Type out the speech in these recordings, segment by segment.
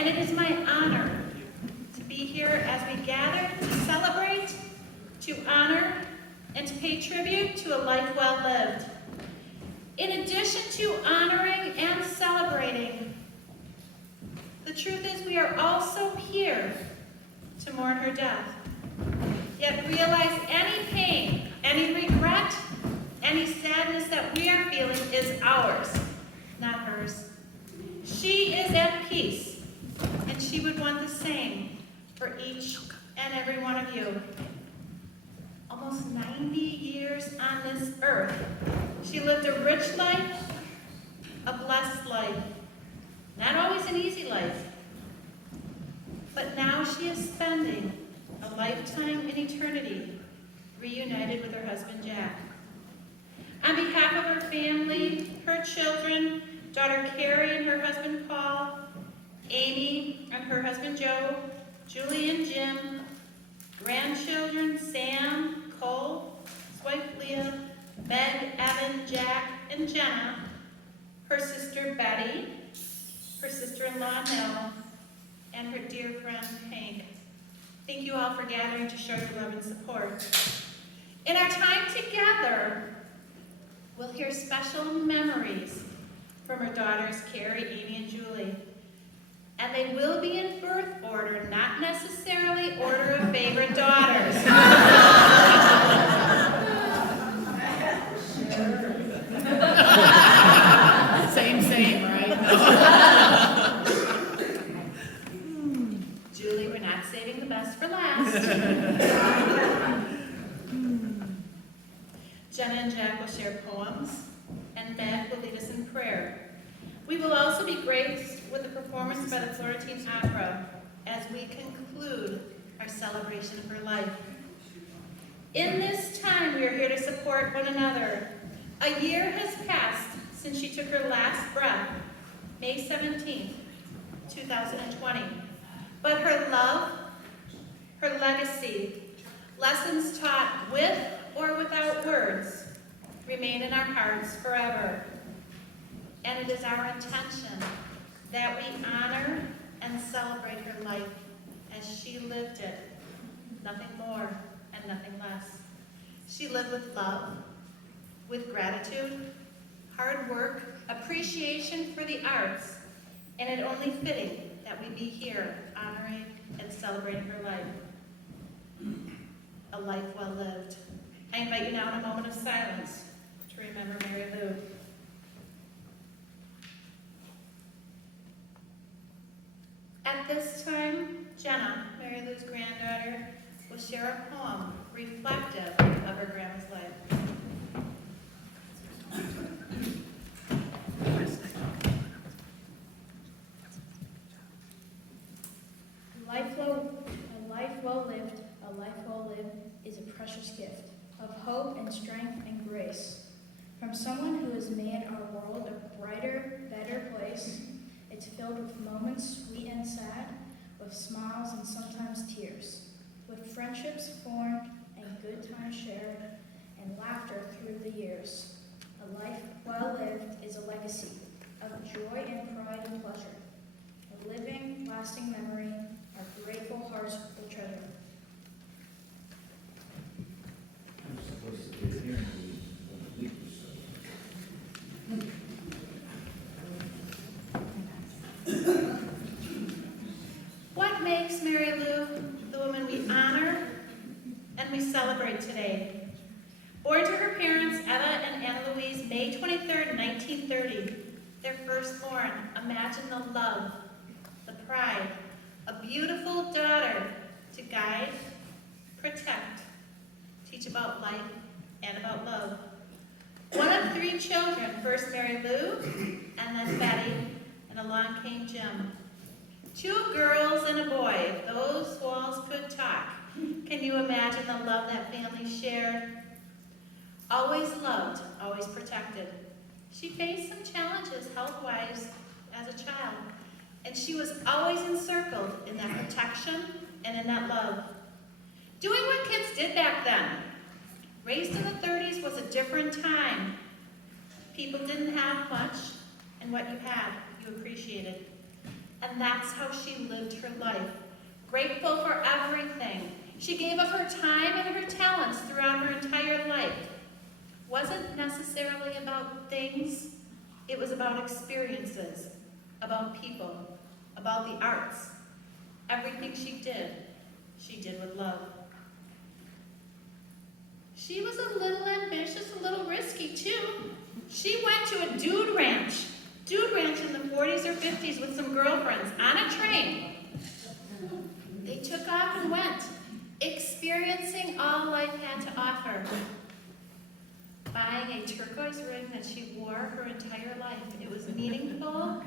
and it is my honor to be here as we gather to celebrate, to honor, and to pay tribute to a life well lived. In addition to honoring and celebrating, the truth is we are also here to mourn her death, yet realize any pain, any regret, any sadness that we are feeling is ours, not hers. She is at peace, and she would want the same for each and every one of you. Almost 90 years on this earth, she lived a rich life, a blessed life, not always an easy life, but now she is spending a lifetime in eternity reunited with her husband Jack. On behalf of her family, her children, daughter Carrie and her husband Paul, Amy and her husband Joe, Julie and Jim, grandchildren Sam, Cole, his wife Leah, Meg, Evan, Jack, and Jenna, her sister Betty, her sister-in-law Nell, and her dear friend Hank. Thank you all for gathering to show your love and support. In our time together, we'll hear special memories from her daughters Carrie, Amy, and Julie. And they will be in birth order, not necessarily order of favorite daughters. Same, right? Julie, we're not saving the best for last. Jenna and Jack will share poems, and Meg will lead us in prayer. We will also be graced with a performance by the Florentine Opera as we conclude our celebration of her life. In this time, we are here to support one another. A year has passed since she took her last breath, May 17th, 2020. But her love, her legacy, lessons taught with or without words, remain in our hearts forever. And it is our intention that we honor and celebrate her life as she lived it, nothing more and nothing less. She lived with love, with gratitude, hard work, appreciation for the arts, and it only fitting that we be here honoring and celebrating her life. A life well lived. I invite you now in a moment of silence to remember Mary Lou. At this time, Jenna, Mary Lou's granddaughter, will share a poem reflective of her grandma's life. A life well lived is a precious gift of hope and strength and grace from someone who has made our world a brighter, better place. It's filled with moments sweet and sad, with smiles and sometimes tears, with friendships formed and good times shared, and laughter through the years. A life well lived is a legacy of joy and pride and pleasure, a living, lasting memory our grateful hearts will treasure. What makes Mary Lou the woman we honor and we celebrate today? Born to her parents, Eva and Anna Louise, May 23rd, 1930, their firstborn, imagine the love, the pride, a beautiful daughter to guide, protect, teach about life and about love. One of three children, first Mary Lou, and then Betty, and along came Jim. Two girls and a boy, if those walls could talk. Can you imagine the love that family shared? Always loved, always protected. She faced some challenges health-wise as a child, and she was always encircled in that protection and in that love. Doing what kids did back then. Raised in the 30s was a different time. People didn't have much, and what you had, you appreciated. And that's how she lived her life, grateful for everything. She gave of her time and her talents throughout her entire life. Wasn't necessarily about things, it was about experiences, about people, about the arts. Everything she did with love. She was a little ambitious, a little risky too. She went to a dude ranch in the 40s or 50s with some girlfriends on a train. They took off and went, experiencing all life had to offer. Buying a turquoise ring that she wore her entire life. It was meaningful,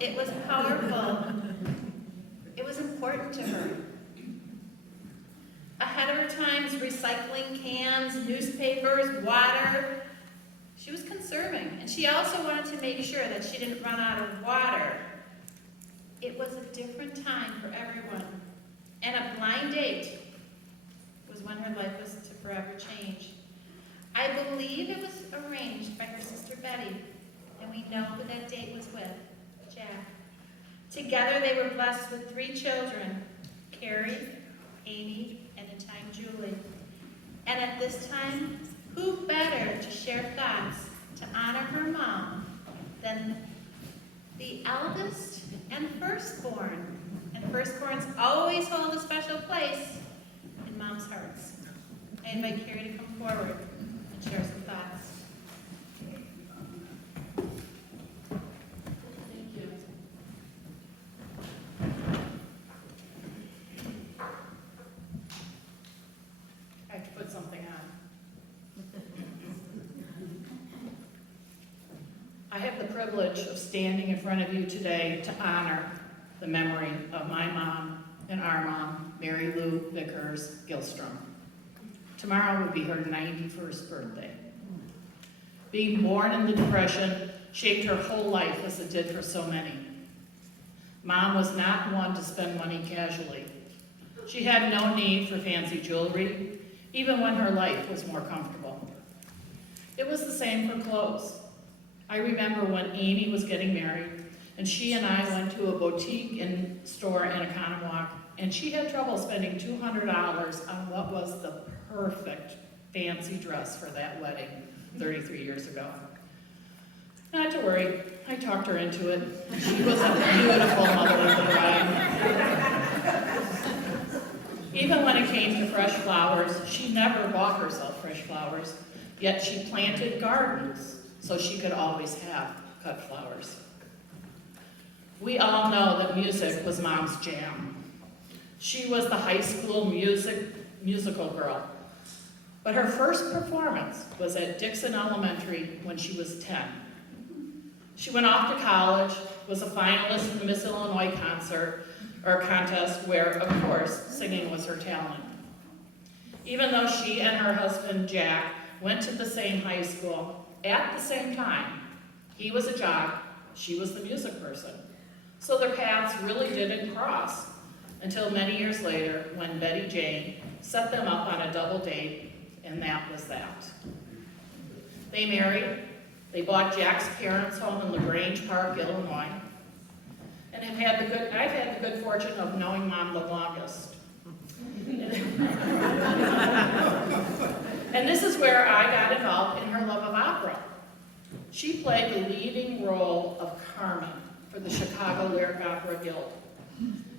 it was powerful, it was important to her. Ahead of her times, recycling cans, newspapers, water. She was conserving, and she also wanted to make sure that she didn't run out of water. It was a different time for everyone, and a blind date was when her life was to forever change. I believe it was arranged by her sister Betty, and we know who that date was with, Jack. Together they were blessed with 3 children, Carrie, Amy, and in time Julie. And at this time, who better to share thoughts to honor her mom than the eldest and firstborn? And firstborns always hold a special place in moms' hearts. I invite Carrie to come forward and share some thoughts. Thank you. I have to put something on. I have the privilege of standing in front of you today to honor the memory of my mom and our mom, Mary Lou Vickers Gilstrom. Tomorrow would be her 91st birthday. Being born in the Depression shaped her whole life as it did for so many. Mom was not one to spend money casually. She had no need for fancy jewelry, even when her life was more comfortable. It was the same for clothes. I remember when Amy was getting married, and she and I went to a boutique store in Oconomowoc, and she had trouble spending $200 on what was the perfect fancy dress for that wedding 33 years ago. Not to worry, I talked her into it. She was a beautiful mother of the bride. Even when it came to fresh flowers, she never bought herself fresh flowers, yet she planted gardens so she could always have cut flowers. We all know that music was Mom's jam. She was the high school musical girl. But her first performance was at Dixon Elementary when she was 10. She went off to college, was a finalist in the Miss Illinois contest where, of course, singing was her talent. Even though she and her husband, Jack, went to the same high school at the same time, he was a jock, she was the music person. So their paths really didn't cross until many years later when Betty Jane set them up on a double date, and that was that. They married, they bought Jack's parents' home in LaGrange Park, Illinois, and I've had the good fortune of knowing Mom the longest. And this is where I got involved in her love of opera. She played the leading role of Carmen for the Chicago Lyric Opera Guild.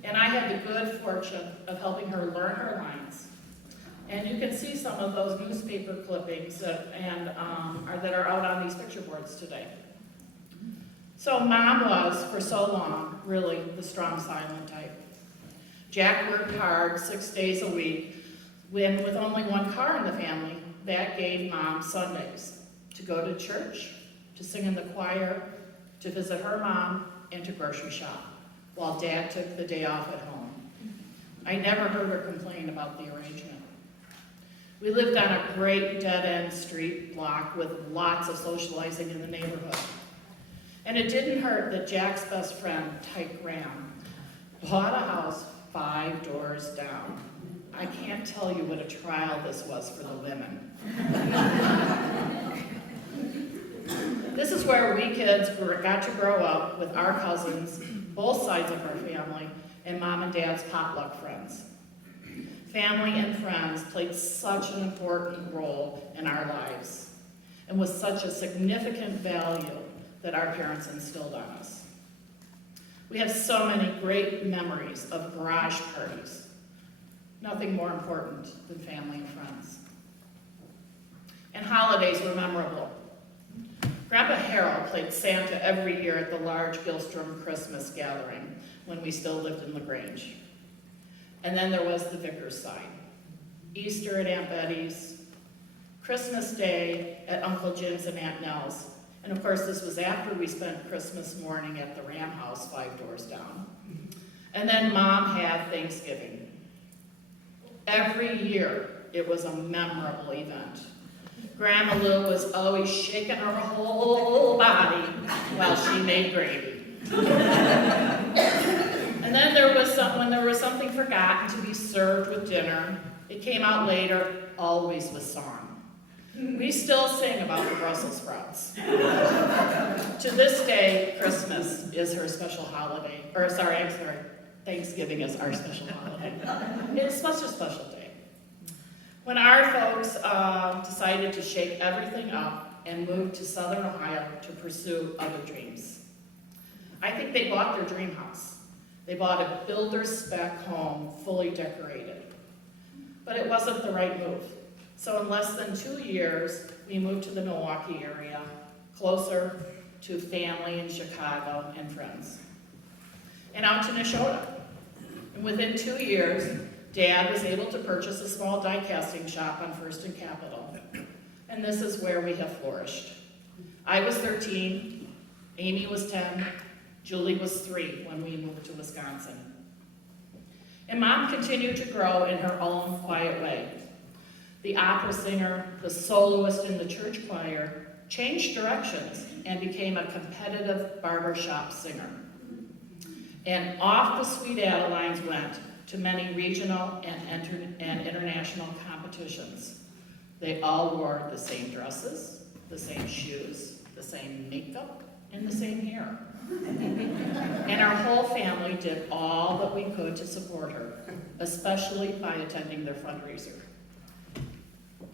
And I had the good fortune of helping her learn her lines. And you can see some of those newspaper clippings that are out on these picture boards today. So Mom was, for so long, really the strong silent type. Jack worked hard 6 days a week, when with only one car in the family, that gave Mom Sundays to go to church, to sing in the choir, to visit her mom, and to grocery shop, while Dad took the day off at home. I never heard her complain about the arrangement. We lived on a great dead-end street block with lots of socializing in the neighborhood. And it didn't hurt that Jack's best friend, Tyke Graham, bought a house 5 doors down. I can't tell you what a trial this was for the women. This is where we kids got to grow up with our cousins both sides of our family, and Mom and Dad's potluck friends. Family and friends played such an important role in our lives and was such a significant value that our parents instilled on us. We have so many great memories of garage parties. Nothing more important than family and friends. And holidays were memorable. Grandpa Harold played Santa every year at the large Gilstrom Christmas gathering when we still lived in LaGrange. And then there was the Vickers side. Easter at Aunt Betty's, Christmas Day at Uncle Jim's and Aunt Nell's. And of course, this was after we spent Christmas morning at the Ram House 5 doors down. And then Mom had Thanksgiving. Every year, it was a memorable event. Grandma Lou was always shaking her whole body while she made gravy. And then when there was something forgotten to be served with dinner, it came out later, always with song. We still sing about the Brussels sprouts. To this day, Christmas is her special holiday. Thanksgiving is our special holiday. It's such a special day. When our folks decided to shake everything up and move to Southern Ohio to pursue other dreams, I think they bought their dream house. They bought a builder's spec home, fully decorated. But it wasn't the right move. So in less than 2 years, we moved to the Milwaukee area, closer to family in Chicago and friends, and out to Neshota. And within 2 years, Dad was able to purchase a small die casting shop on First and Capitol. And this is where we have flourished. I was 13, Amy was 10, Julie was 3 when we moved to Wisconsin. And Mom continued to grow in her own quiet way. The opera singer, the soloist in the church choir, changed directions and became a competitive barbershop singer. And off the Sweet Adelines went to many regional and international competitions. They all wore the same dresses, the same shoes, the same makeup, and the same hair. And our whole family did all that we could to support her, especially by attending their fundraiser.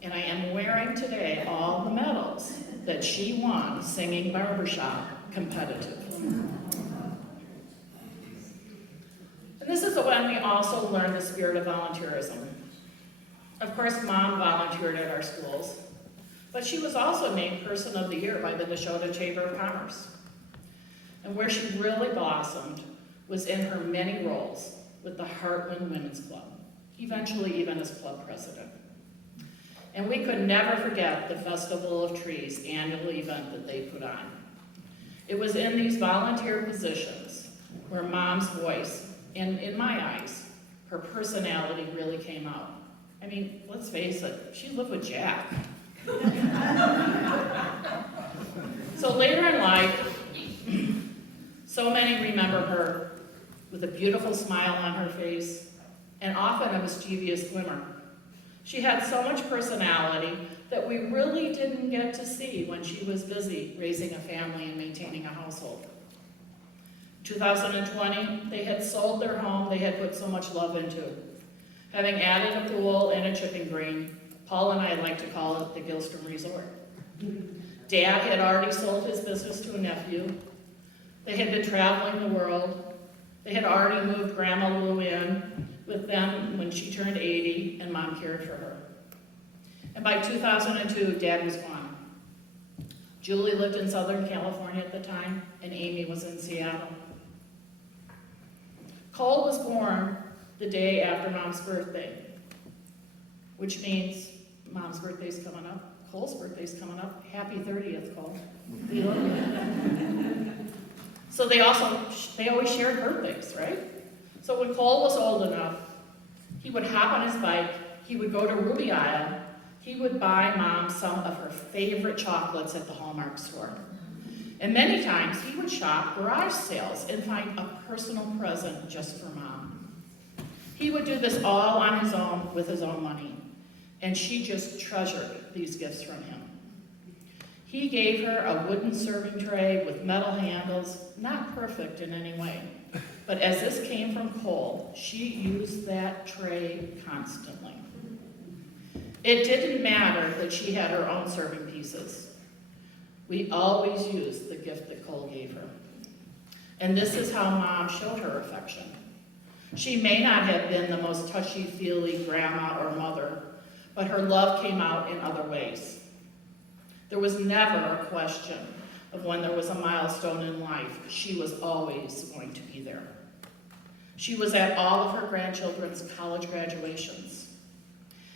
And I am wearing today all the medals that she won singing barbershop competitive. And this is when we also learned the spirit of volunteerism. Of course, Mom volunteered at our schools, but she was also named Person of the Year by the Neshota Chamber of Commerce. And where she really blossomed was in her many roles with the Heartland Women's Club, eventually even as club president. And we could never forget the Festival of Trees annual event that they put on. It was in these volunteer positions where Mom's voice, and in my eyes, her personality really came out. I mean, let's face it, she lived with Jack. So later in life, so many remember her with a beautiful smile on her face and often a mischievous glimmer. She had so much personality that we really didn't get to see when she was busy raising a family and maintaining a household. 2020, they had sold their home they had put so much love into. Having added a pool and a chicken green, Paul and I like to call it the Gilstrom Resort. Dad had already sold his business to a nephew. They had been traveling the world. They had already moved Grandma Lou in with them when she turned 80, and Mom cared for her. And by 2002, Dad was gone. Julie lived in Southern California at the time, and Amy was in Seattle. Cole was born the day after Mom's birthday, which means Mom's birthday's coming up, Cole's birthday's coming up. Happy 30th, Cole. We love you. So they always shared birthdays, right? So when Cole was old enough, he would hop on his bike, he would go to Ruby Isle, he would buy Mom some of her favorite chocolates at the Hallmark store. And many times he would shop garage sales and find a personal present just for Mom. He would do this all on his own with his own money, and she just treasured these gifts from him. He gave her a wooden serving tray with metal handles, not perfect in any way. But as this came from Cole, she used that tray constantly. It didn't matter that she had her own serving pieces. We always used the gift that Cole gave her. And this is how Mom showed her affection. She may not have been the most touchy-feely grandma or mother, but her love came out in other ways. There was never a question of when there was a milestone in life. She was always going to be there. She was at all of her grandchildren's college graduations.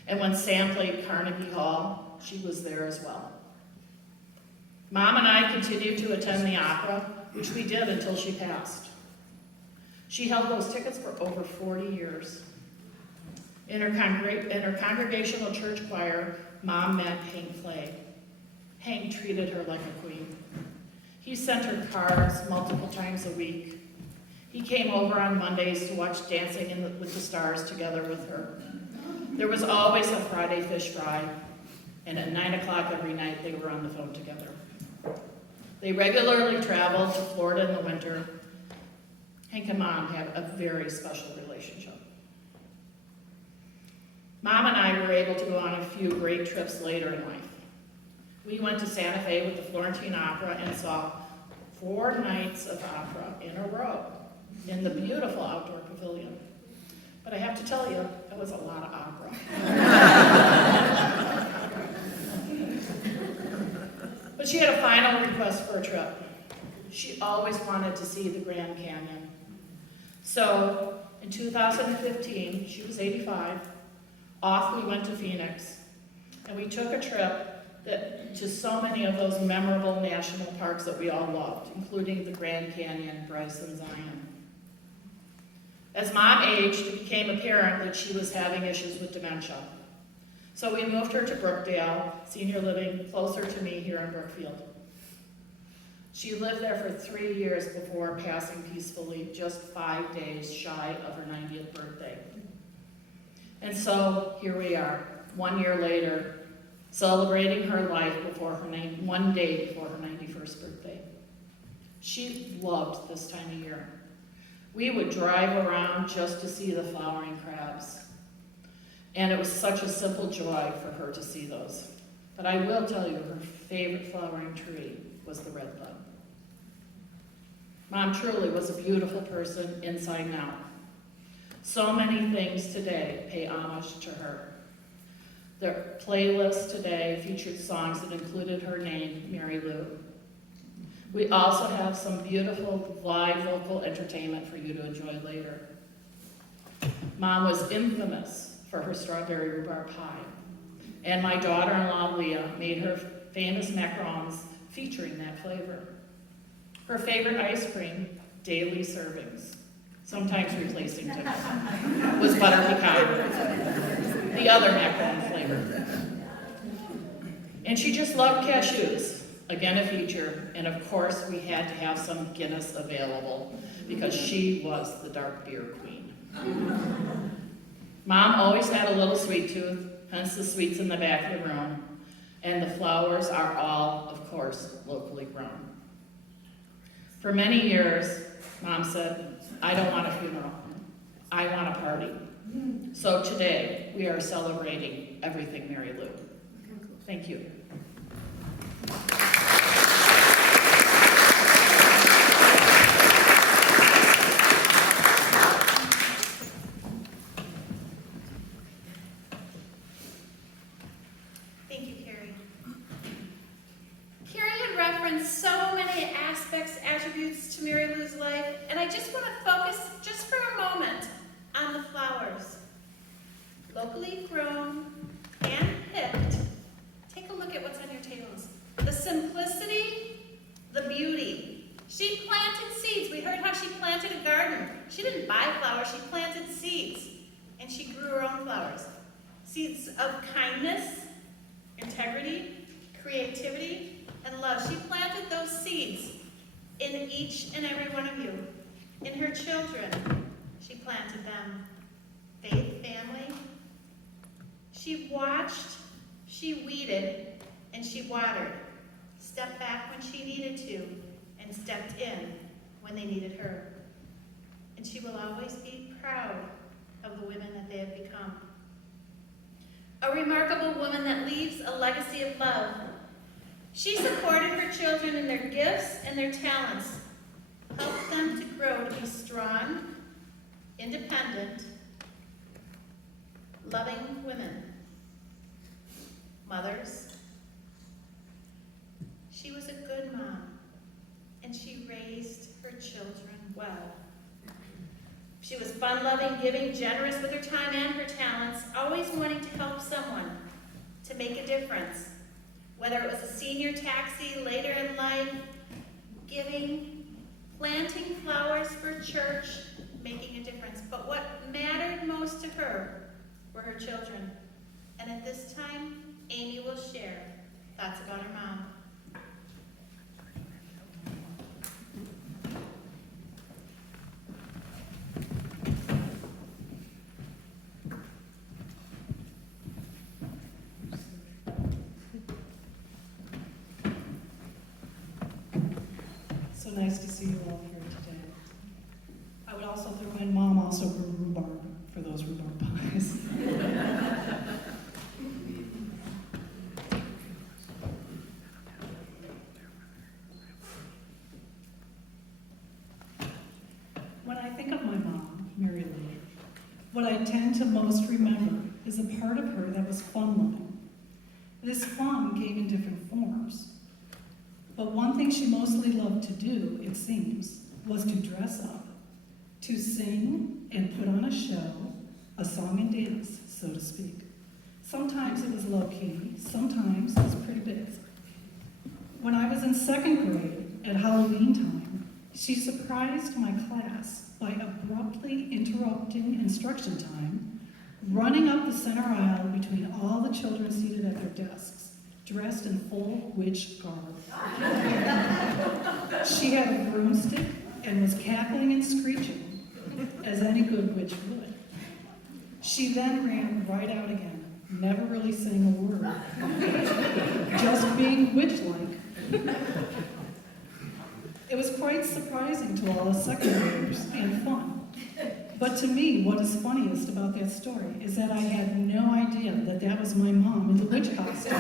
And when Sam played Carnegie Hall, she was there as well. Mom and I continued to attend the opera, which we did until she passed. She held those tickets for over 40 years. In her congregational church choir, Mom met Hank Clay. Hank treated her like a queen. He sent her cards multiple times a week. He came over on Mondays to watch Dancing with the Stars together with her. There was always a Friday fish fry, and at 9 o'clock every night they were on the phone together. They regularly traveled to Florida in the winter. Hank and Mom had a very special relationship. Mom and I were able to go on a few great trips later in life. We went to Santa Fe with the Florentine Opera and saw 4 nights of opera in a row in the beautiful outdoor pavilion. But I have to tell you, that was a lot of opera. But she had a final request for a trip. She always wanted to see the Grand Canyon. So in 2015, she was 85, off we went to Phoenix, and we took a trip to so many of those memorable national parks that we all loved, including the Grand Canyon, Bryce, and Zion. As Mom aged, it became apparent that she was having issues with dementia. So we moved her to Brookdale Senior Living, closer to me here in Brookfield. She lived there for 3 years before passing peacefully, just 5 days shy of her 90th birthday. And so here we are, 1 year later, celebrating her life one day before her 91st birthday. She loved this time of year. We would drive around just to see the flowering crabs. And it was such a simple joy for her to see those. But I will tell you, her favorite flowering tree was the red bud. Mom truly was a beautiful person inside and out. So many things today pay homage to her. Their playlist today featured songs that included her name, Mary Lou. We also have some beautiful live vocal entertainment for you to enjoy later. Mom was infamous for her strawberry rhubarb pie, and my daughter-in-law, Leah, made her famous macarons featuring that flavor. Her favorite ice cream, daily servings, sometimes replacing Tiffany, was butter pecan, the other macaron flavor. And she just loved cashews, again a feature, and of course we had to have some Guinness available because she was the dark beer queen. Mom always had a little sweet tooth, hence the sweets in the back of the room, and the flowers are all, of course, locally grown. For many years, Mom said, I don't want a funeral, I want a party. So today, we are celebrating everything Mary Lou. Thank you. Thank you, Carrie. Carrie had referenced so many aspects, attributes to Mary Lou's life, and I just want to focus just for a moment on the flowers. Locally grown, hand-picked. Take a look at what's on your tables. The simplicity, the beauty. She planted seeds. We heard how she planted a garden. She didn't buy flowers, she planted seeds. And she grew her own flowers. Seeds of kindness, integrity, creativity, and love. She planted those seeds in each and every one of you. In her children, she planted them. Faith, family. She watched, she weeded, and she watered. Stepped back when she needed to, and stepped in when they needed her. and she will always be proud of the women that they have become. A remarkable woman that leaves a legacy of love. She supported her children in their gifts and their talents, helped them to grow to be strong, independent, loving women, mothers. She was a good mom, and she raised her children well. She was fun-loving, giving, generous with her time and her talents, always wanting to help someone, to make a difference. Whether it was a senior taxi later in life, giving, planting flowers for church, making a difference. But what mattered most to her were her children. And at this time, Amy will share thoughts about her mom. So nice to see you all here today. I would also throw in Mom also grew rhubarb for those rhubarb pies. When I think of my mom, Mary Lou, what I tend to most remember is a part of her that was fun-loving. This fun came in different forms. But one thing she mostly loved to do, it seems, was to dress up, to sing and put on a show, a song and dance, so to speak. Sometimes it was low-key, sometimes it was pretty big. When I was in second grade, at Halloween time, she surprised my class by abruptly interrupting instruction time, running up the center aisle between all the children seated at their desks, dressed in full witch garb. She had a broomstick and was cackling and screeching, as any good witch would. She then ran right out again, never really saying a word, just being witch-like. It was quite surprising to all us second graders and fun. But to me, what is funniest about that story is that I had no idea that that was my mom in the witch costume.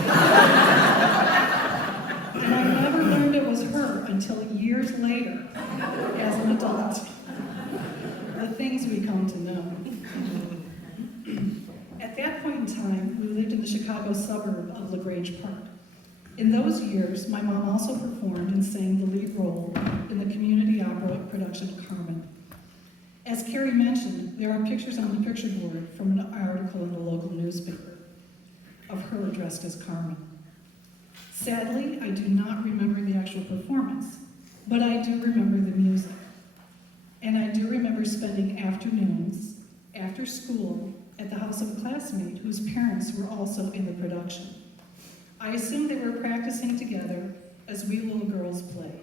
And I never learned it was her until years later, as an adult. The things we come to know. At that point in time, we lived in the Chicago suburb of LaGrange Park. In those years, my mom also performed and sang the lead role in the community opera production Carmen. As Carrie mentioned, there are pictures on the picture board from an article in the local newspaper of her dressed as Carmen. Sadly, I do not remember the actual performance, but I do remember the music. And I do remember spending afternoons after school at the house of a classmate whose parents were also in the production. I assume they were practicing together as we little girls played.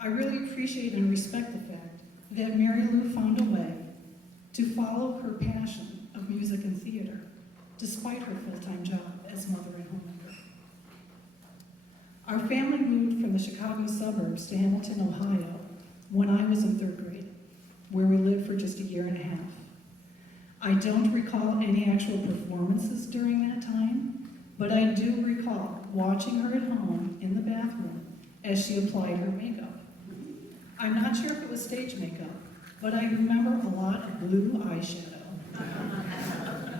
I really appreciate and respect the fact that Mary Lou found a way to follow her passion of music and theater, despite her full-time job as mother and homemaker. Our family moved from the Chicago suburbs to Hamilton, Ohio, when I was in third grade, where we lived for just a year and a half. I don't recall any actual performances during that time, but I do recall watching her at home in the bathroom as she applied her makeup. I'm not sure if it was stage makeup, but I remember a lot of blue eyeshadow.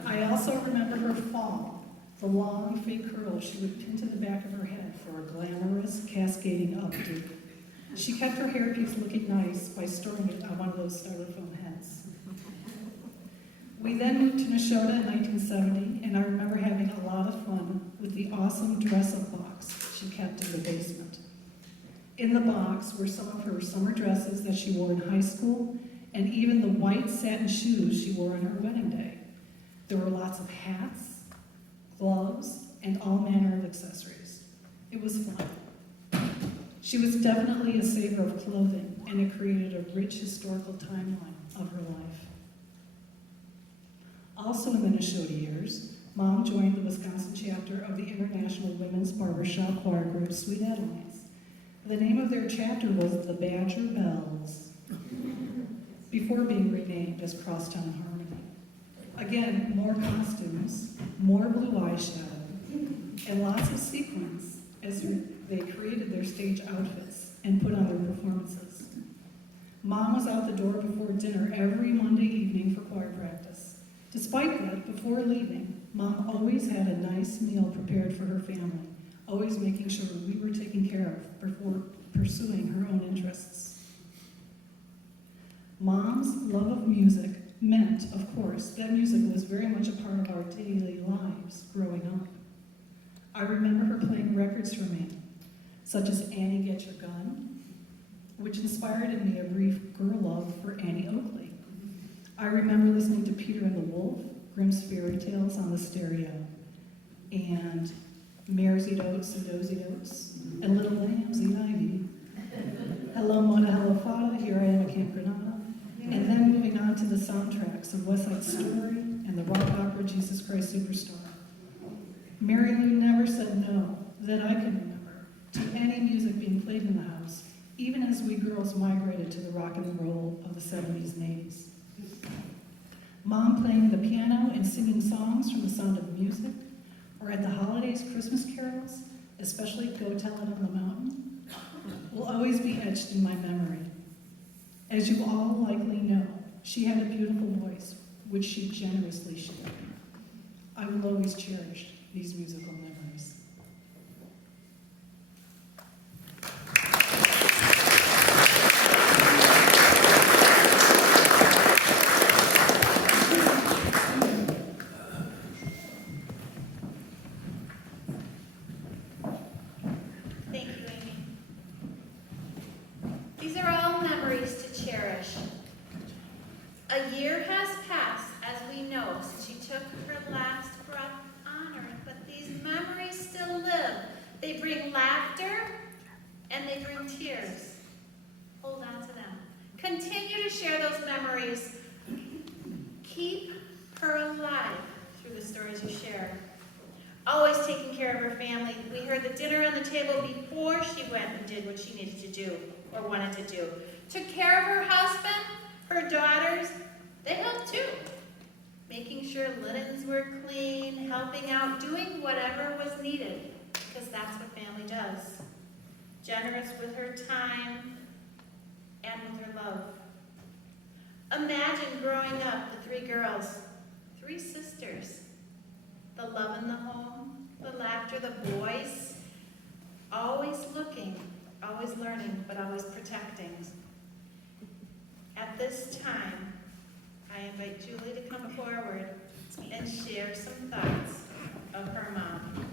I also remember her fall, the long fake curls she would pin to the back of her head for a glamorous, cascading updo. She kept her hairpiece looking nice by storing it on one of those styrofoam heads. We then moved to Neshota in 1970, and I remember having a lot of fun with the awesome dress-up box she kept in the basement. In the box were some of her summer dresses that she wore in high school, and even the white satin shoes she wore on her wedding day. There were lots of hats, gloves, and all manner of accessories. It was fun. She was definitely a saver of clothing, and it created a rich historical timeline of her life. Also in the Neshota years, Mom joined the Wisconsin chapter of the International Women's Barbershop Choir Group Sweet Adelines. The name of their chapter was the Badger Bells. before being renamed as Crosstown Harmony. Again, more costumes, more blue eyeshadow, and lots of sequins as they created their stage outfits and put on their performances. Mom was out the door before dinner every Monday evening for choir practice. Despite that, before leaving, Mom always had a nice meal prepared for her family, always making sure we were taken care of before pursuing her own interests. Mom's love of music meant, of course, that music was very much a part of our daily lives growing up. I remember her playing records for me, such as Annie Get Your Gun, which inspired in me a brief girl love for Annie Oakley. I remember listening to Peter and the Wolf, Grimm's Fairy Tales on the stereo, and Mares Eat Oats and Does Eat Oats, and Little Lambs Eat Ivy. Hello Mona, Hello Fada, Here I Am at Camp Granada, and then moving on to the soundtracks of West Side Story and the rock opera Jesus Christ Superstar. Mary Lou never said no, that I can remember, to any music being played in the house, even as we girls migrated to the rock and roll of the 70s and 80s. Mom playing the piano and singing songs from The Sound of Music, or at the holidays, Christmas carols, especially Go Tell It on the Mountain, will always be etched in my memory. As you all likely know, she had a beautiful voice, which she generously shared. I will always cherish these musical memories. Thank you, Amy. These are all memories to cherish. A year has passed, as we know, since she took her last breath on earth, but these memories still live. They bring laughter and they bring tears. Hold on to them. Continue to share those memories. Keep her alive through the stories you share. Always taking care of her family. We heard the dinner on the table before she went and did what she needed to do or wanted to do. Took care of her husband, her daughters. They helped too. Making sure linens were clean, helping out, doing whatever was needed, because that's what family does. Generous with her time and with her love. Imagine growing up, the three girls, three sisters. The love in the home, the laughter, the boys, always looking, always learning, but always protecting. At this time, I invite Julie to come forward and share some thoughts of her mom.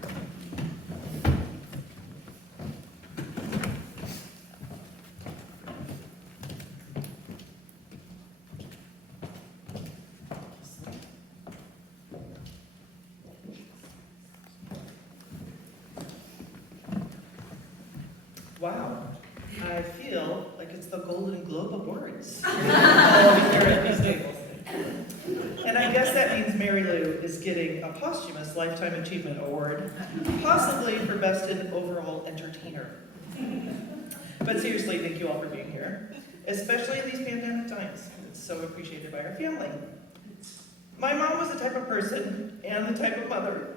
Wow, I feel like it's the Golden Globe Awards all over here at these tables. And I guess that means Mary Lou is getting a posthumous Lifetime Achievement Award, possibly for Best in Overall Entertainer. But seriously, thank you all for being here, especially in these pandemic times. It's so appreciated by our family. My mom was the type of person and the type of mother.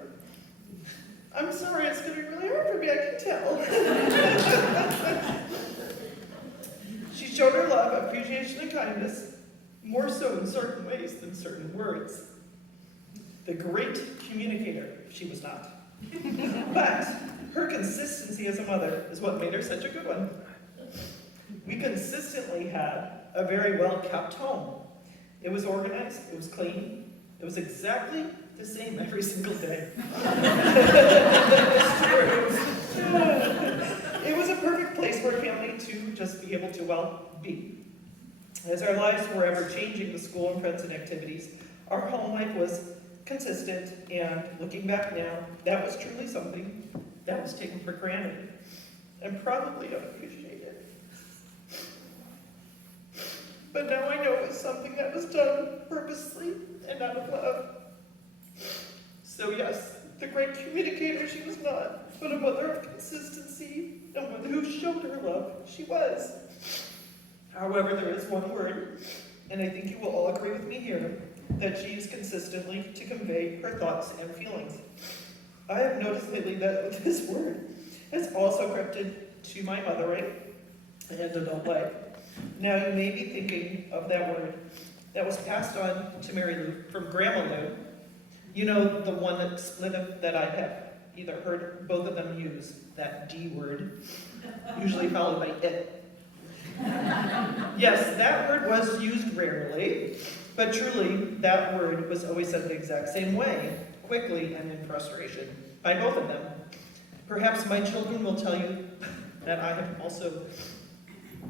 I'm sorry, it's going to be really hard for me, I can tell. She showed her love, appreciation, and kindness, more so in certain ways than certain words. The great communicator, she was not. But her consistency as a mother is what made her such a good one. We consistently had a very well-kept home. It was organized, it was clean, it was exactly the same every single day. It was a perfect place for a family to just be able to, well, be. As our lives were ever changing with school and friends and activities, our home life was consistent, and looking back now, that was truly something that was taken for granted and probably unappreciated. But now I know it was something that was done purposely and out of love. So yes, the great communicator she was not, but a mother of consistency, and one who showed her love she was. However, there is one word, and I think you will all agree with me here, that she used consistently to convey her thoughts and feelings. I have noticed lately that this word has also crept into my mothering and adult life. Now you may be thinking of that word that was passed on to Mary Lou from Grandma Lou. You know, the one that I have either heard both of them use, that D word, usually followed by it. Yes, that word was used rarely, but truly, that word was always said the exact same way, quickly and in frustration, by both of them. Perhaps my children will tell you that I have also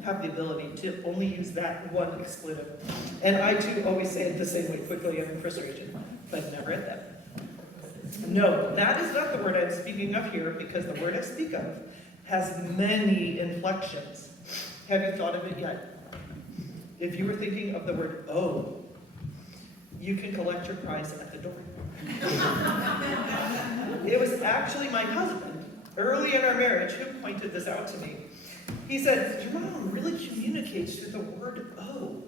have the ability to only use that one expletive. And I too always say it the same way, quickly and in frustration, but never at them. No, that is not the word I'm speaking of here, because the word I speak of has many inflections. Have you thought of it yet? If you were thinking of the word "oh," you can collect your prize at the door. It was actually my husband, early in our marriage, who pointed this out to me. He said, "Your mom really communicates through the word "oh."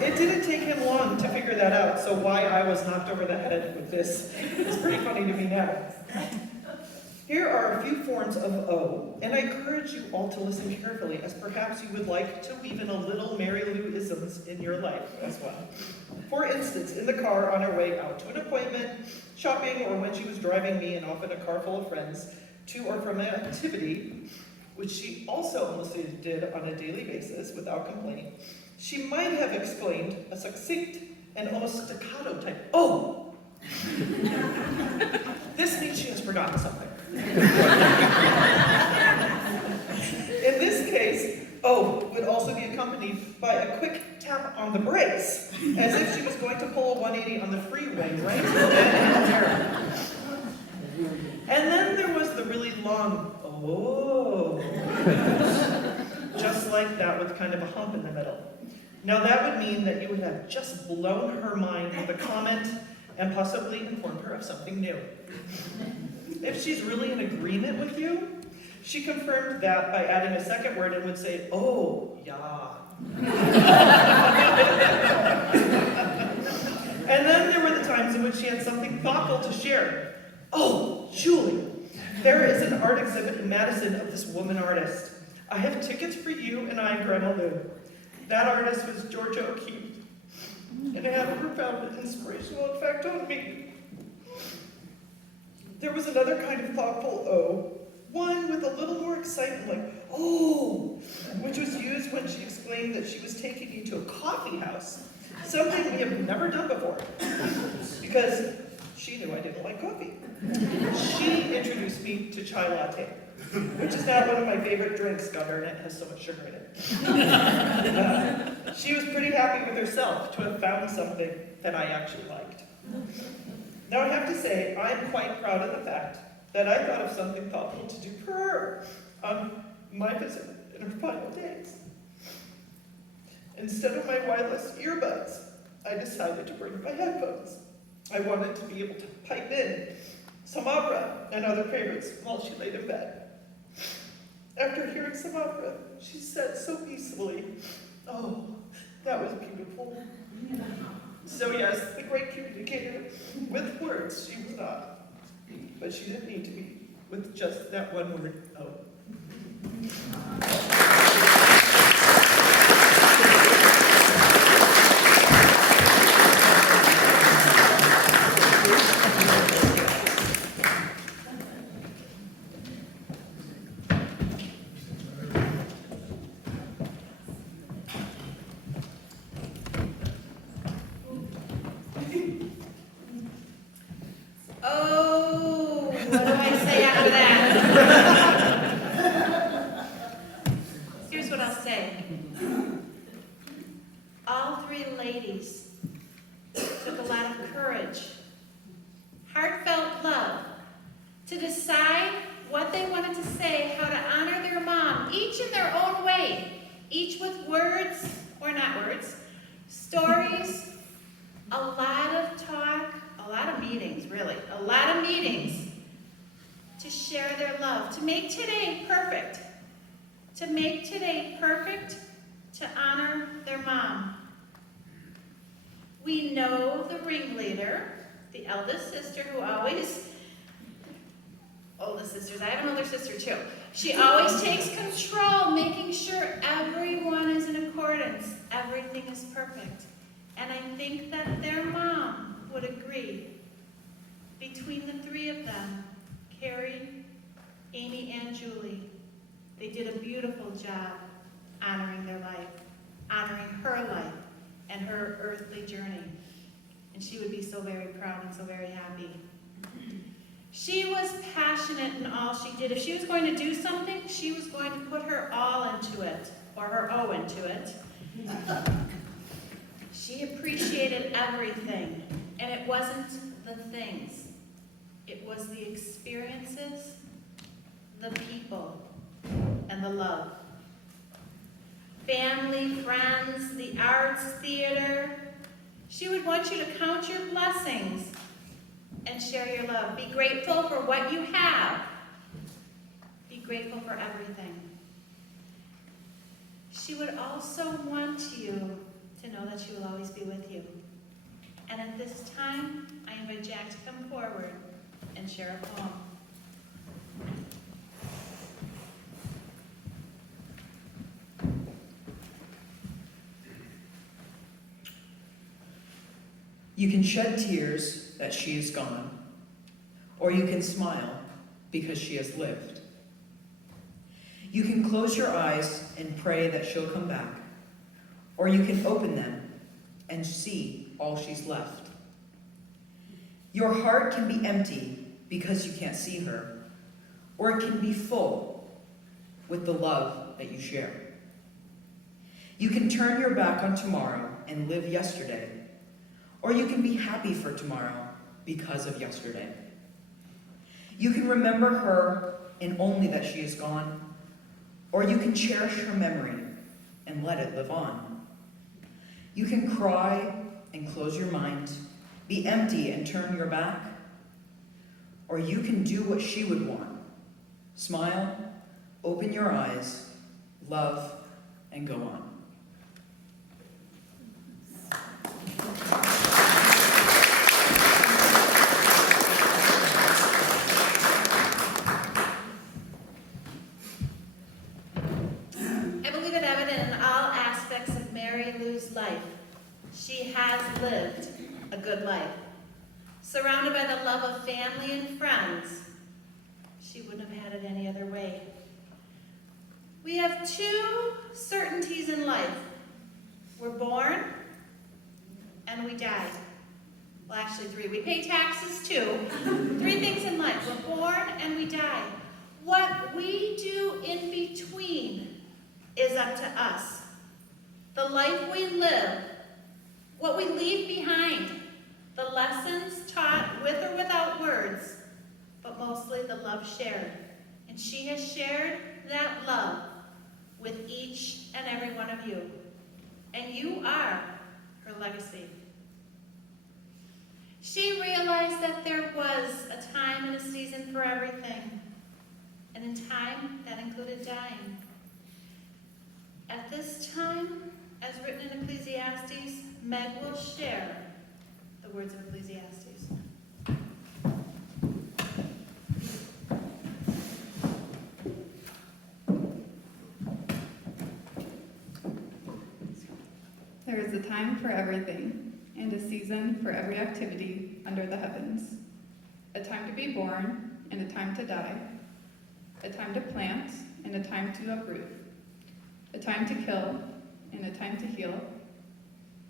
It didn't take him long to figure that out, so why I was knocked over the head with this is pretty funny to me now. Here are a few forms of "oh," and I encourage you all to listen carefully, as perhaps you would like to weave in a little Mary Lou-isms in your life as well. For instance, in the car on her way out to an appointment, shopping, or when she was driving me and often a car full of friends to or from an activity, which she also almost did on a daily basis without complaint, she might have explained a succinct and almost staccato type "oh." This means she has forgotten something. In this case, "oh" would also be accompanied by a quick tap on the brakes, as if she was going to pull a 180 on the freeway right then and there. And then there was the really long "oh," just like that with kind of a hump in the middle. Now that would mean that you would have just blown her mind with a comment and possibly informed her of something new. If she's really in agreement with you, she confirmed that by adding a second word and would say, "oh, yeah." And then there were the times in which she had something thoughtful to share. "Oh, Julie, there is an art exhibit in Madison of this woman artist. I have tickets for you and I, Grandma Lou. That artist was Georgia O'Keeffe, and it had a profound inspirational effect on me." There was another kind of thoughtful "oh," one with a little more excitement, like "oh," which was used when she explained that she was taking me to a coffee house, something we have never done before, because she knew I didn't like coffee. She introduced me to chai latte, which is now one of my favorite drinks, darn it, has so much sugar in it. She was pretty happy with herself to have found something that I actually liked. Now I have to say, I'm quite proud of the fact that I thought of something thoughtful to do for her on my visit in her final days. Instead of my wireless earbuds, I decided to bring my headphones. I wanted to be able to pipe in some opera and other favorites while she laid in bed. After hearing some opera, she said so peacefully, "oh, that was beautiful." So yes, the great communicator, with words she was not, but she didn't need to be, with just that one word, "oh." Oh, what do I say after that? Here's what I'll say. All three ladies took a lot of courage, heartfelt love, to decide what they wanted to say, how to honor their mom, each in their own way, each with words, or not words, stories, a lot of talk, a lot of meetings, really, a lot of meetings to share their love, to make today perfect. To make today perfect to honor their mom. We know the ringleader, the eldest sister who always, oldest sisters, I have an older sister too. She always takes control, making sure everyone is in accordance, everything is perfect. And I think that their mom would agree. Between the three of them, Carrie, Amy, and Julie, they did a beautiful job honoring their life, honoring her life and her earthly journey. And she would be so very proud and so very happy. She was passionate in all she did. If she was going to do something, she was going to put her all into it, or her O into it. She appreciated everything, and it wasn't the things. It was the experiences, the people, and the love. Family, friends, the arts, theater. She would want you to count your blessings and share your love. Be grateful for what you have. Be grateful for everything. She would also want you to know that she will always be with you. And at this time, I invite Jack to come forward and share a poem. You can shed tears that she is gone, or you can smile because she has lived. You can close your eyes and pray that she'll come back, or you can open them and see all she's left. Your heart can be empty because you can't see her, or it can be full with the love that you share. You can turn your back on tomorrow and live yesterday, or you can be happy for tomorrow because of yesterday. You can remember her and only that she is gone, or you can cherish her memory and let it live on. You can cry and close your mind, be empty and turn your back, or you can do what she would want. Smile, open your eyes, love, and go on. I believe it evident in all aspects of Mary Lou's life. She has lived a good life. Surrounded by the love of family and friends, she wouldn't have had it any other way. We have two certainties in life. We're born and we die. Well, actually three. We pay taxes too. Three things in life. We're born and we die. What we do in between is up to us. The life we live, what we leave behind, the lessons taught with or without words, but mostly the love shared. And she has shared that love with each and every one of you. And you are her legacy. She realized that there was a time and a season for everything. And in time, that included dying. At this time, as written in Ecclesiastes, Meg will share the words of Ecclesiastes. There is a time for everything, and a season for every activity under the heavens. A time to be born, and a time to die. A time to plant, and a time to uproot. A time to kill, and a time to heal.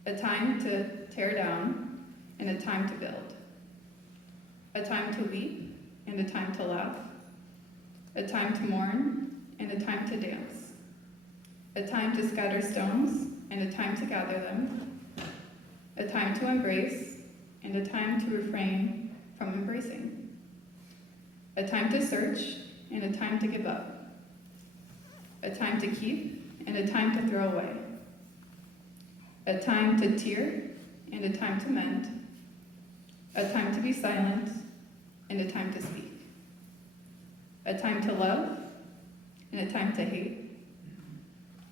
A time to tear down, and a time to build. A time to weep, and a time to laugh. A time to mourn, and a time to dance. A time to scatter stones, and a time to gather them. A time to embrace, and a time to refrain from embracing. A time to search, and a time to give up. A time to keep, and a time to throw away. A time to tear, and a time to mend. A time to be silent, and a time to speak. A time to love, and a time to hate.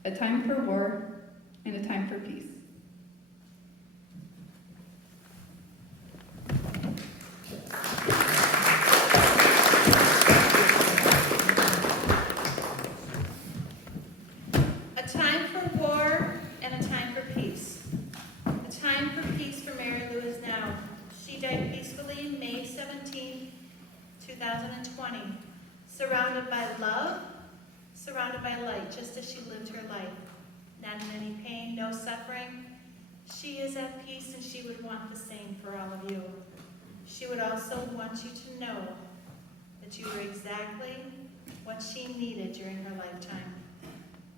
A time for war, and a time for peace. A time for war and a time for peace. The time for peace for Mary Lou is now. She died peacefully May 17, 2020, surrounded by love, surrounded by light, just as she lived her life. Not in any pain, no suffering. She is at peace, and she would want the same for all of you. She would also want you to know that you were exactly what she needed during her lifetime,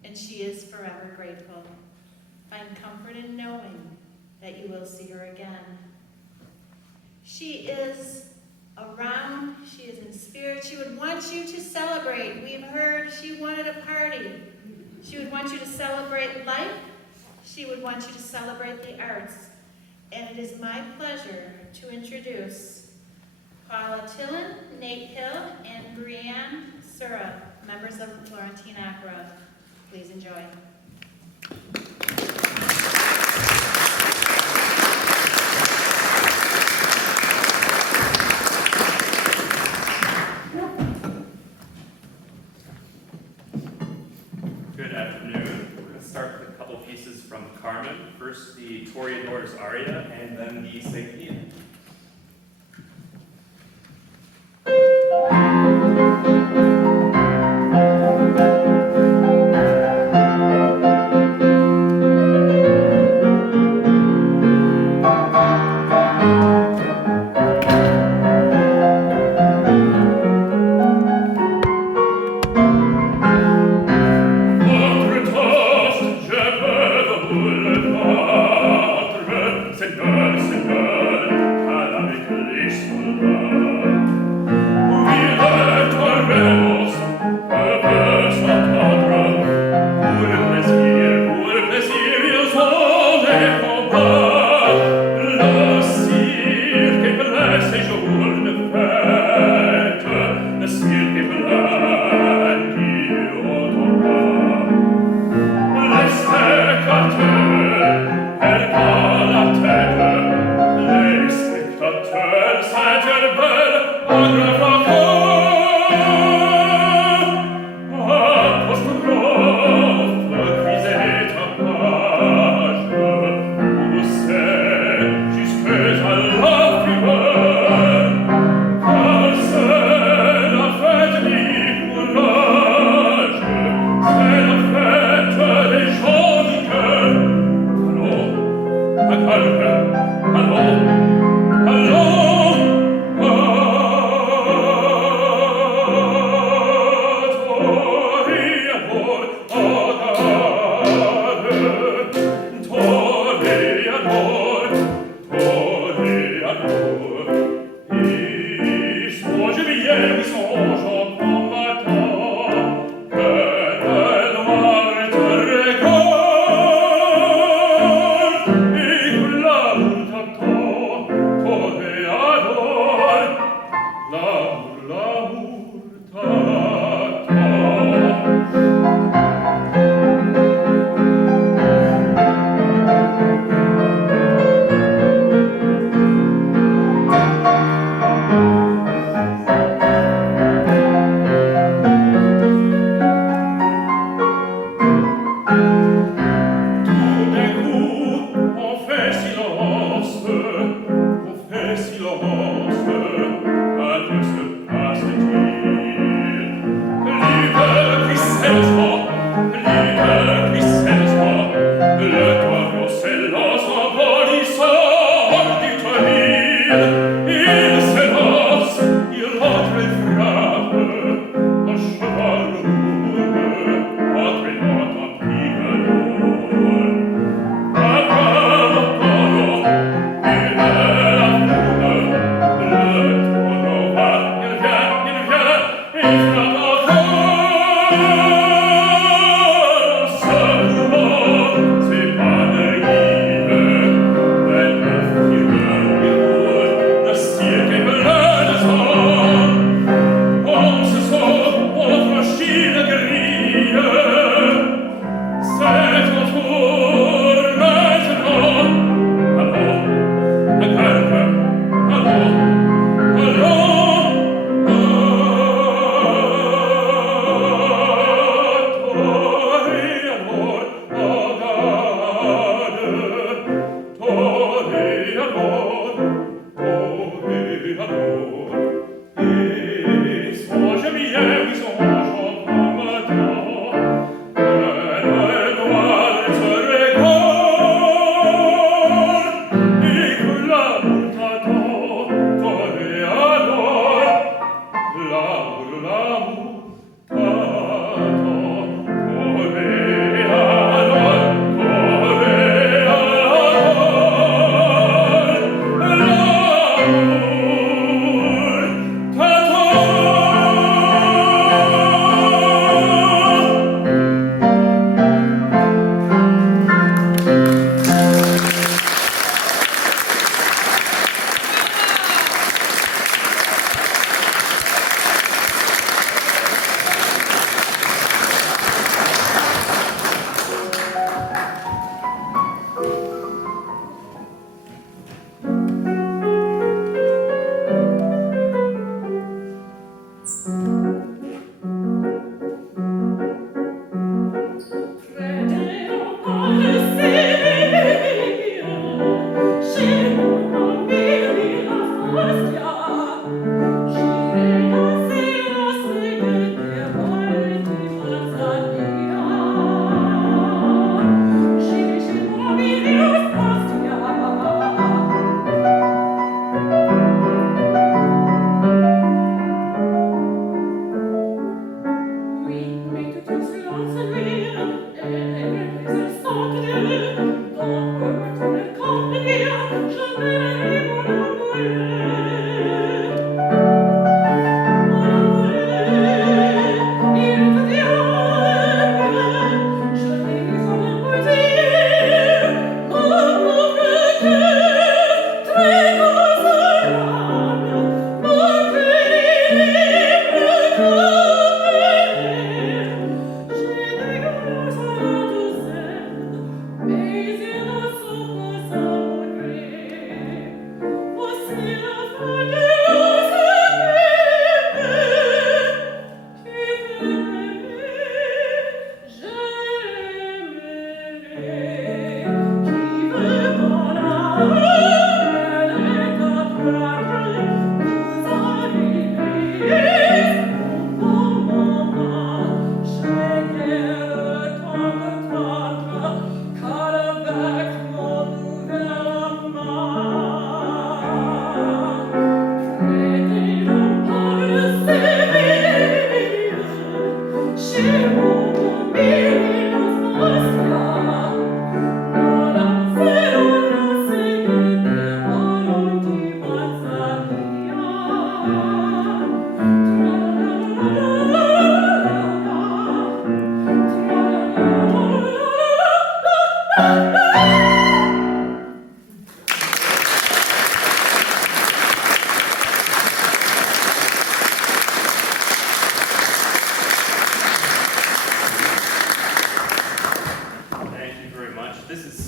and she is forever grateful. Find comfort in knowing that you will see her again. She is around, she is in spirit. She would want you to celebrate. We've heard she wanted a party. She would want you to celebrate life. She would want you to celebrate the arts. And it is my pleasure to introduce Paula Tillen, Nate Hill, and Brianne Sura, members of Florentine Opera. Please enjoy. Good afternoon. We're going to start with a couple pieces from Carmen. First, the Toreador's aria, and then the Saint Seigneur, Seigneur,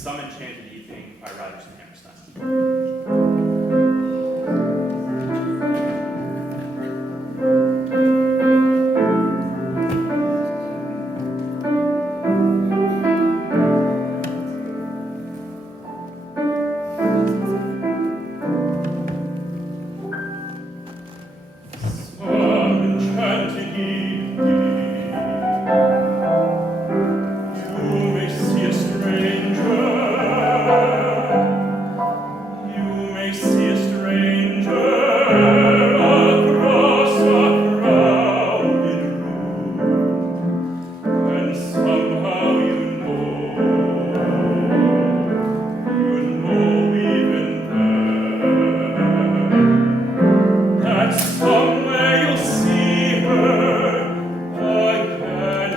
Some Enchanted Evening by Rodgers and Hammerstein. Some enchanted evening, you may see a stranger. You may see a stranger across a crowded room, and somehow you know even then, that somewhere you'll see her again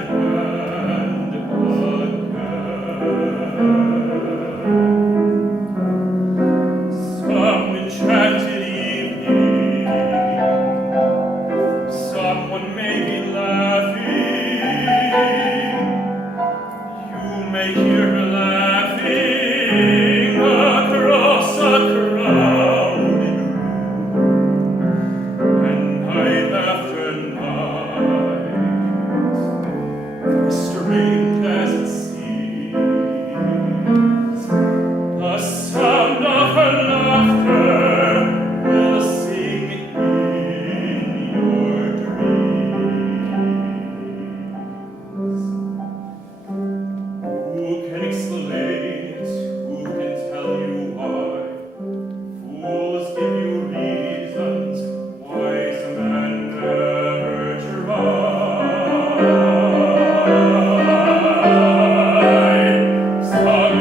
and again. Some enchanted evening, someone may be laughing. You may hear her laughing across a crowded room, and night after night, strange as it seems, the sound of her laughter will sing in your dreams. Who can explain it? Who can tell you why? Fools give you reasons, wise men never try. Some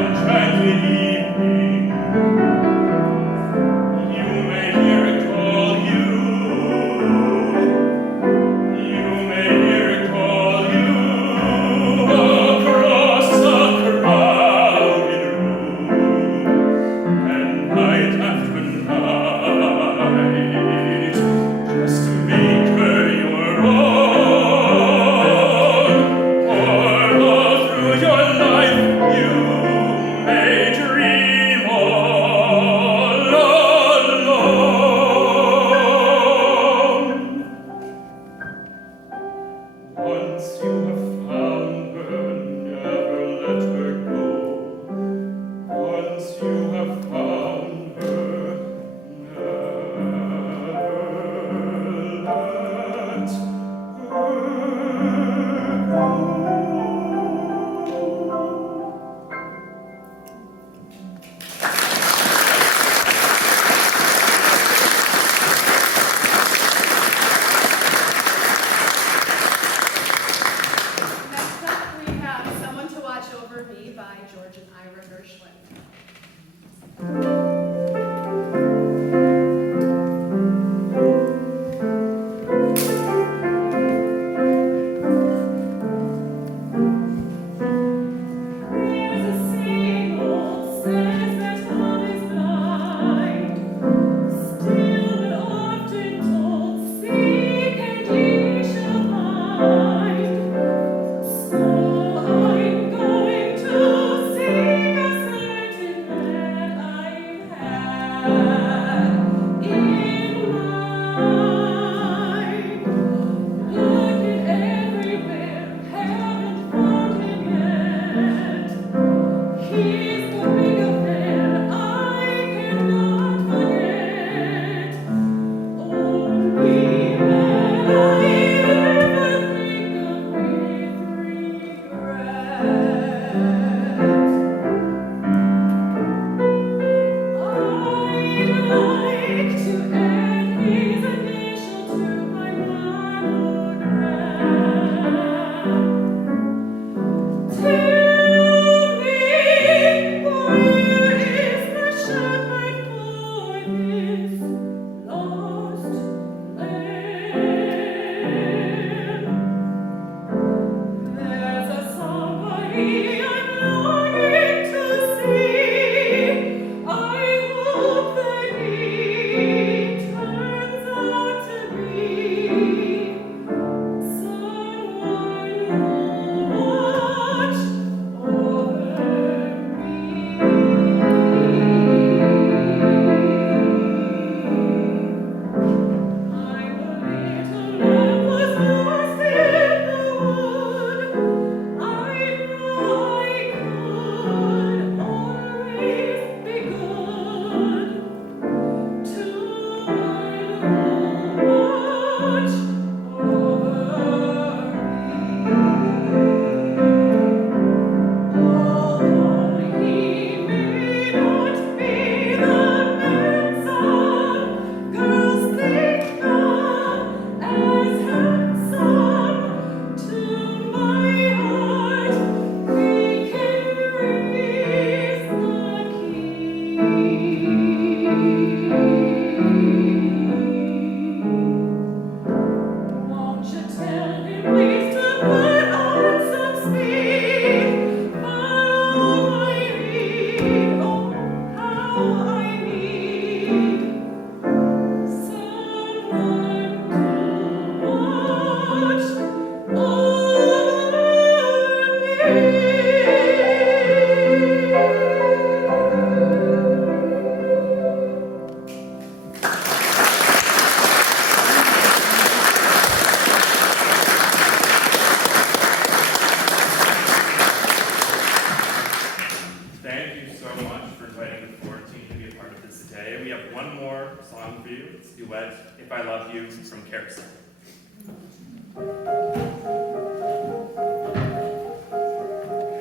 thank you so much for inviting the Ford team to be a part of this today. We have one more song for you. It's a duet, If I Love You, from Carousel.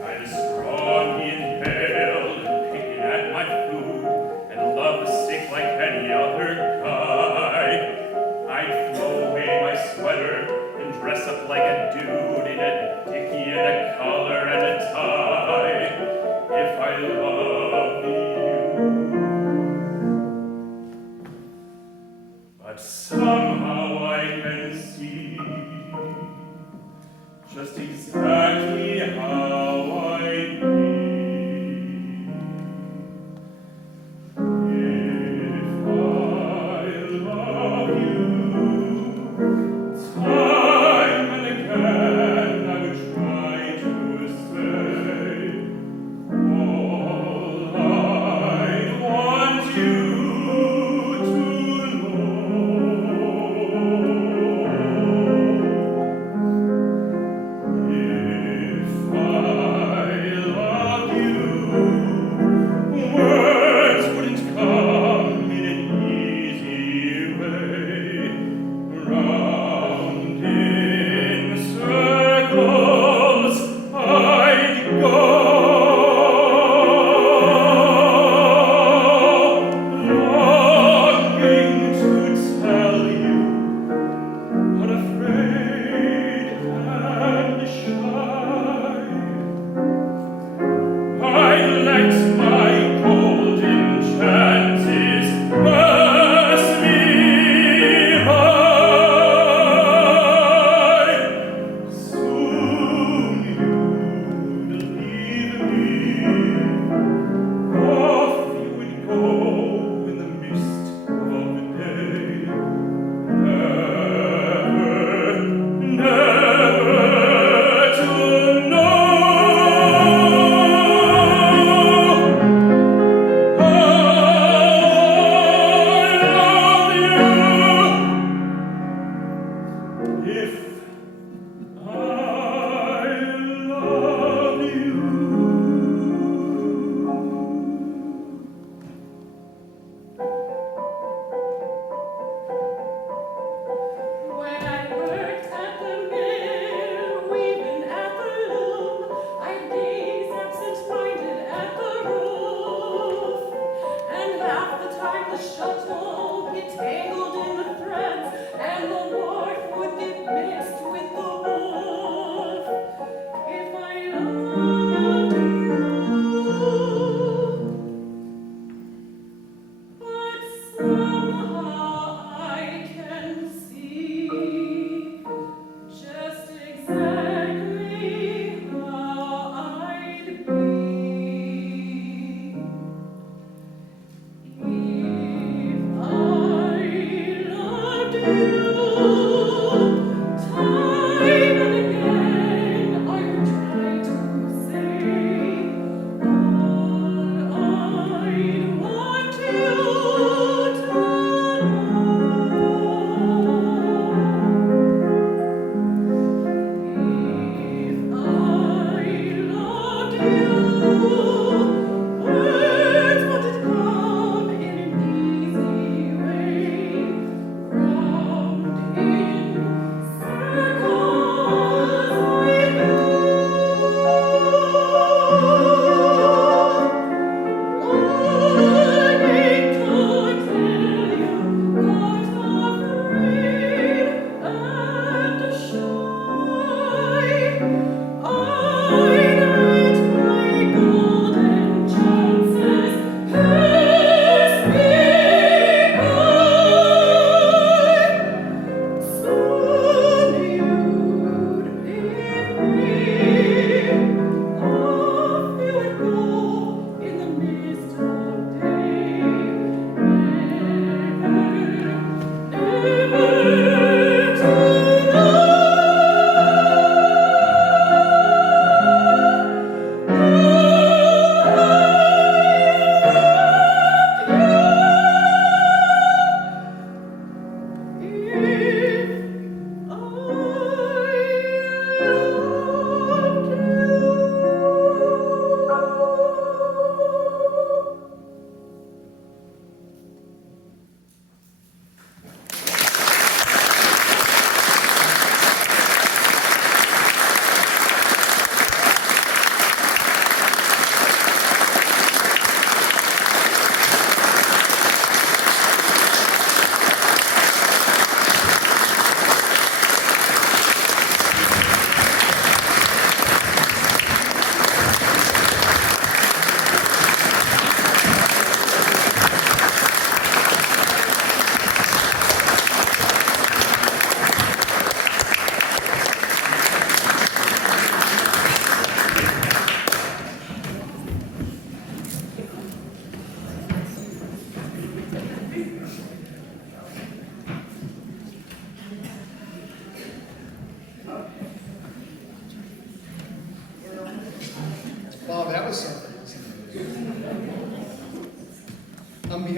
Kinda strong inhaled and picking at my food, and love the sick like any other guy. I'd throw away my sweater and dress up like a dude in a dickie and a collar and a tie. If I love you, but somehow I can see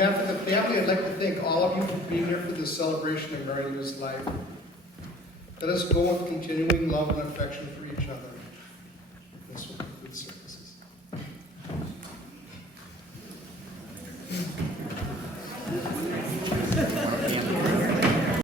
behalf of the family, I'd like to thank all of you for being here for this celebration of Mary Lou's life. Let us go with continuing love and affection for each other.